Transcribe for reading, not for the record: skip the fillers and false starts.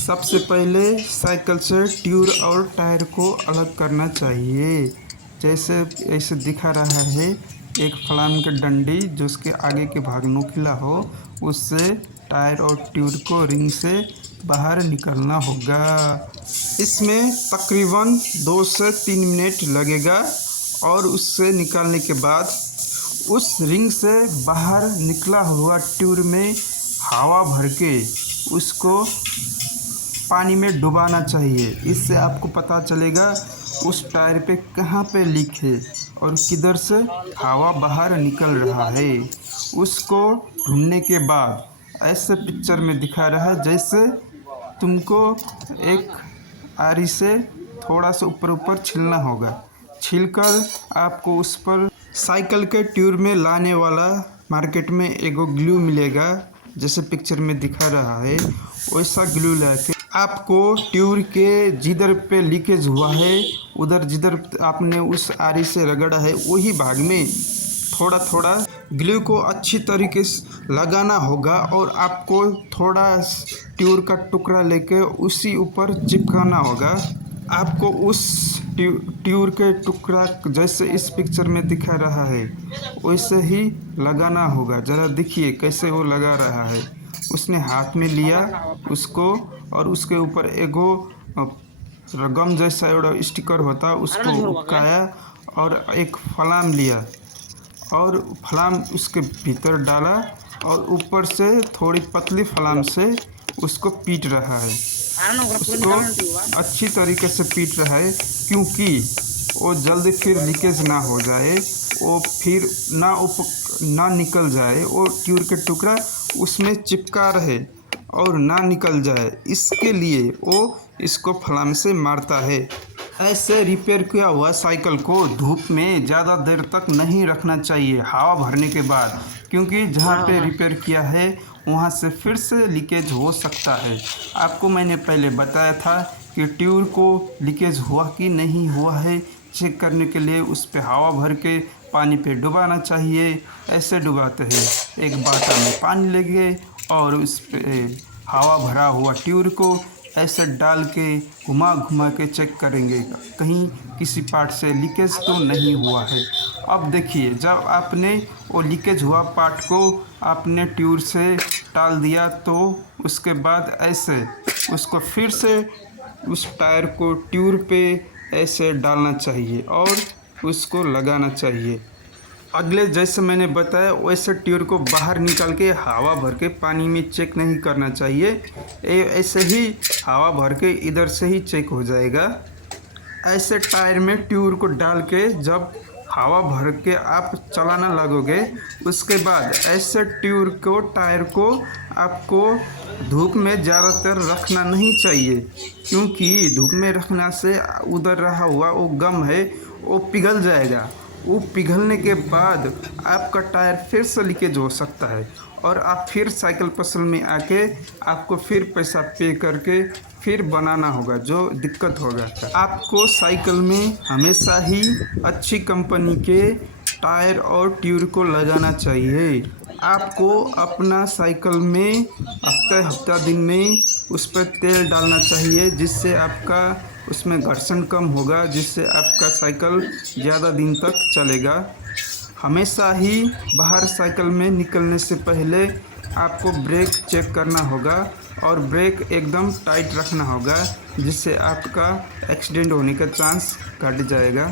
सबसे पहले साइकिल से ट्यूब और टायर को अलग करना चाहिए। जैसे ऐसे दिखा रहा है, एक फलाम की डंडी जो उसके आगे के भाग नुकीला हो, उससे टायर और ट्यूब को रिंग से बाहर निकालना होगा। इसमें तकरीबन 2 से 3 मिनट लगेगा और उससे निकालने के बाद उस रिंग से बाहर निकला हुआ ट्यूब में हवा भर के उसको पानी में डुबाना चाहिए। इससे आपको पता चलेगा उस टायर पे कहाँ पे लीक है और किधर से हवा बाहर निकल रहा है। उसको ढूंढने के बाद ऐसे पिक्चर में दिखा रहा है जैसे तुमको एक आरी से थोड़ा सा ऊपर ऊपर छीलना होगा। छीलकर आपको उस पर साइकिल के ट्यूब में लाने वाला मार्केट में एगो ग्लू मिलेगा, जैसे पिक्चर में दिखा रहा है वैसा ग्लू लाके आपको ट्यूब के जिधर पे लीकेज हुआ है उधर जिधर आपने उस आरी से रगड़ा है वही भाग में थोड़ा थोड़ा ग्लू को अच्छी तरीके से लगाना होगा और आपको थोड़ा ट्यूब का टुकड़ा लेके उसी ऊपर चिपकाना होगा। आपको उस ट्यूब के टुकड़ा जैसे इस पिक्चर में दिखा रहा है वैसे ही लगाना होगा। ज़रा देखिए कैसे वो लगा रहा है। उसने हाथ में लिया उसको और उसके ऊपर एगो गम जैसा एगो स्टिकर होता उसको उपकाया और एक फलाम लिया और फलाम उसके भीतर डाला और ऊपर से थोड़ी पतली फलाम से उसको पीट रहा है। उसको अच्छी तरीके से पीट रहा है क्योंकि वो जल्दी फिर लीकेज ना हो जाए, वो फिर ना निकल जाए, वो ट्यूब के टुकड़ा उसमें चिपका रहे और ना निकल जाए, इसके लिए वो इसको फलाम से मारता है। ऐसे रिपेयर किया हुआ साइकिल को धूप में ज़्यादा देर तक नहीं रखना चाहिए हवा भरने के बाद, क्योंकि जहाँ पे रिपेयर किया है वहाँ से फिर से लीकेज हो सकता है। आपको मैंने पहले बताया था कि ट्यूब को लीकेज हुआ कि नहीं हुआ है चेक करने के लिए उस पर हवा भर के पानी पे डुबाना चाहिए। ऐसे डुबाते हैं, एक बाटा में पानी लेंगे और उस पर हवा भरा हुआ ट्यूब को ऐसे डाल के घुमा घुमा के चेक करेंगे कहीं किसी पार्ट से लीकेज तो नहीं हुआ है। अब देखिए, जब आपने वो लीकेज हुआ पार्ट को आपने ट्यूब से टाल दिया तो उसके बाद ऐसे उसको फिर से उस टायर को ट्यूब पे ऐसे डालना चाहिए और उसको लगाना चाहिए। अगले जैसे मैंने बताया वैसे ट्यूब को बाहर निकाल के हवा भर के पानी में चेक नहीं करना चाहिए। ऐसे ही हवा भर के इधर से ही चेक हो जाएगा। ऐसे टायर में ट्यूब को डाल के जब हवा भर के आप चलाना लगोगे उसके बाद ऐसे ट्यूब को टायर को आपको धूप में ज़्यादातर रखना नहीं चाहिए, क्योंकि धूप में रखने से उधर रहा हुआ वो गम है वो पिघल जाएगा। वो पिघलने के बाद आपका टायर फिर से लीकेज हो सकता है और आप फिर साइकिल पसल में आके आपको फिर पैसा पे करके फिर बनाना होगा, जो दिक्कत होगा। आपको साइकिल में हमेशा ही अच्छी कंपनी के टायर और ट्यूब को लगाना चाहिए। आपको अपना साइकिल में हफ्ता दिन में उस पर तेल डालना चाहिए, जिससे आपका उसमें घर्षण कम होगा, जिससे आपका साइकिल ज़्यादा दिन तक चलेगा। हमेशा ही बाहर साइकिल में निकलने से पहले आपको ब्रेक चेक करना होगा और ब्रेक एकदम टाइट रखना होगा, जिससे आपका एक्सीडेंट होने का चांस घट जाएगा।